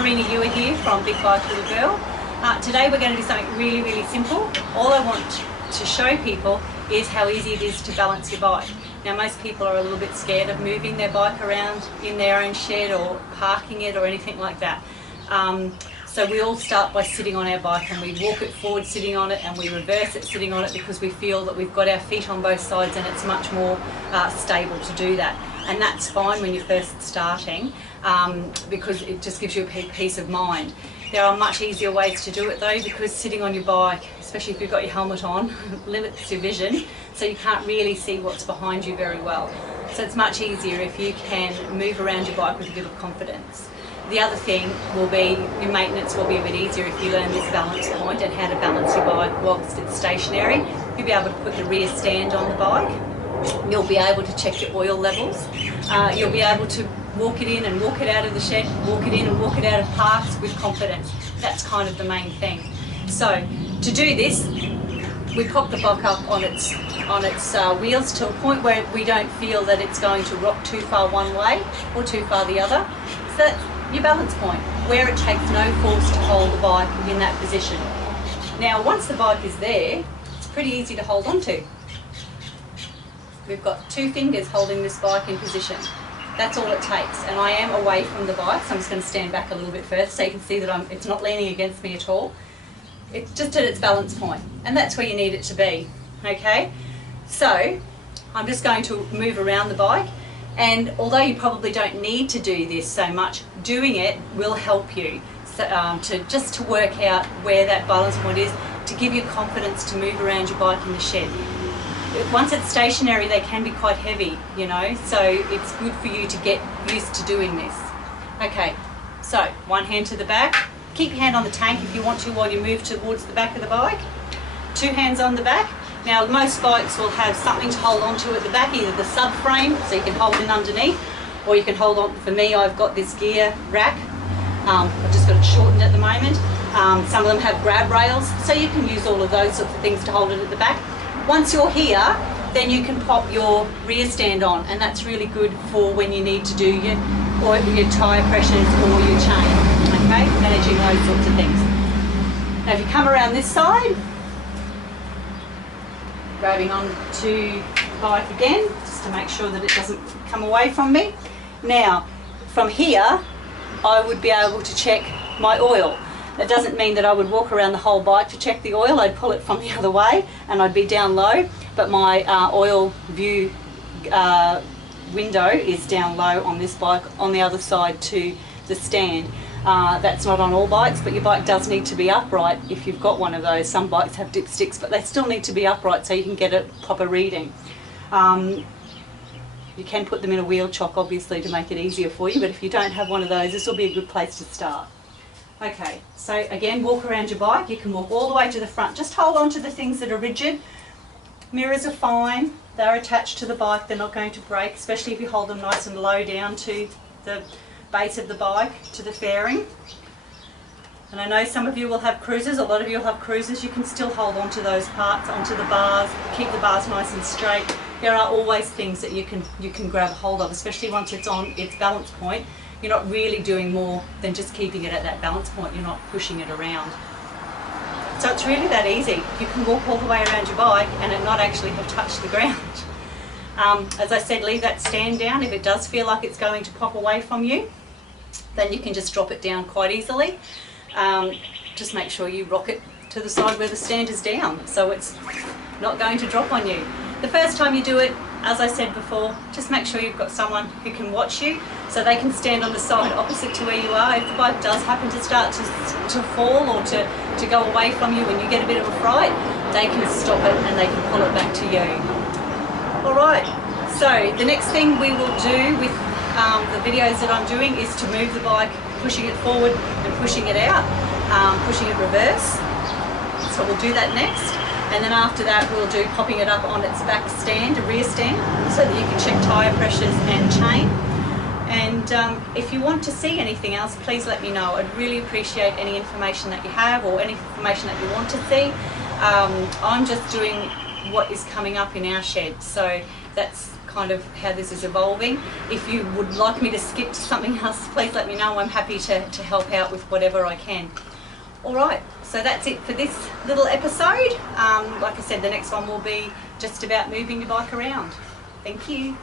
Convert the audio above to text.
Karina Ewer here from Big Bike Little Girl. Today we're going to do something really, really simple. All I want to show people is how easy it is to balance your bike. Now most people are a little bit scared of moving their bike around in their own shed or parking it or anything like that. So we all start by sitting on our bike, and we walk it forward sitting on it, and we reverse it sitting on it, because we feel that we've got our feet on both sides and it's much more stable to do that. And that's fine when you're first starting, because it just gives you a peace of mind. There are much easier ways to do it though, because sitting on your bike, especially if you've got your helmet on, limits your vision, so you can't really see what's behind you very well. So it's much easier if you can move around your bike with a bit of confidence. The other thing will be, your maintenance will be a bit easier if you learn this balance point and how to balance your bike whilst it's stationary. You'll be able to put the rear stand on the bike. You'll be able to check your oil levels. You'll be able to walk it in and walk it out of the shed, walk it in and walk it out of parks with confidence. That's kind of the main thing. So to do this, we pop the bike up on its wheels to a point where we don't feel that it's going to rock too far one way or too far the other. So that's your balance point, where it takes no force to hold the bike in that position. Now once the bike is there, it's pretty easy to hold on to. We've got two fingers holding this bike in position. That's all it takes, and I am away from the bike, so I'm just going to stand back a little bit further so you can see that it's not leaning against me at all. It's just at its balance point, and that's where you need it to be. Okay, so I'm just going to move around the bike, and although you probably don't need to do this so much, doing it will help you to work out where that balance point is, to give you confidence to move around your bike in the shed. Once it's stationary, they can be quite heavy, you know, so it's good for you to get used to doing this. Okay, so one hand to the back. Keep your hand on the tank if you want to while you move towards the back of the bike. Two hands on the back. Now most bikes will have something to hold on to at the back, either the subframe, so you can hold it underneath, or you can hold on. For me, I've got this gear rack. I've just got it shortened at the moment. Some of them have grab rails, so you can use all of those sorts of things to hold it at the back. Once you're here, then you can pop your rear stand on, and that's really good for when you need to do your tyre pressures or your chain, okay, managing those sorts of things. Now if you come around this side, grabbing onto the bike again, just to make sure that it doesn't come away from me. Now, from here, I would be able to check my oil. That doesn't mean that I would walk around the whole bike to check the oil. I'd pull it from the other way and I'd be down low, but my oil view window is down low on this bike on the other side to the stand. That's not on all bikes, but your bike does need to be upright if you've got one of those. Some bikes have dipsticks, but they still need to be upright so you can get a proper reading. You can put them in a wheel chock, obviously, to make it easier for you, but if you don't have one of those, this will be a good place to start. Okay, so again, walk around your bike. You can walk all the way to the front. Just hold on to the things that are rigid. Mirrors are fine. They're attached to the bike. They're not going to break, especially if you hold them nice and low down to the base of the bike, to the fairing. And I know some of you will have cruisers. A lot of you will have cruisers. You can still hold on to those parts, onto the bars, keep the bars nice and straight. There are always things that you can grab hold of, especially once it's on its balance point. You're not really doing more than just keeping it at that balance point. You're not pushing it around. So it's really that easy. You can walk all the way around your bike and it not actually have touched the ground. As I said, leave that stand down. If it does feel like it's going to pop away from you, then you can just drop it down quite easily. Just make sure you rock it to the side where the stand is down, so it's not going to drop on you. The first time you do it, as I said before, just make sure you've got someone who can watch you, so they can stand on the side opposite to where you are. If the bike does happen to start to fall or to go away from you and you get a bit of a fright, they can stop it and they can pull it back to you. Alright, so the next thing we will do with the videos that I'm doing is to move the bike, pushing it forward and pushing it out, pushing it reverse. So we'll do that next. And then after that we'll do popping it up on its back stand, a rear stand, so that you can check tyre pressures and chain. And if you want to see anything else, please let me know. I'd really appreciate any information that you have or any information that you want to see. I'm just doing what is coming up in our shed, so that's kind of how this is evolving. If you would like me to skip to something else, please let me know. I'm happy to help out with whatever I can. All right, so that's it for this little episode. Like I said, the next one will be just about moving your bike around. Thank you.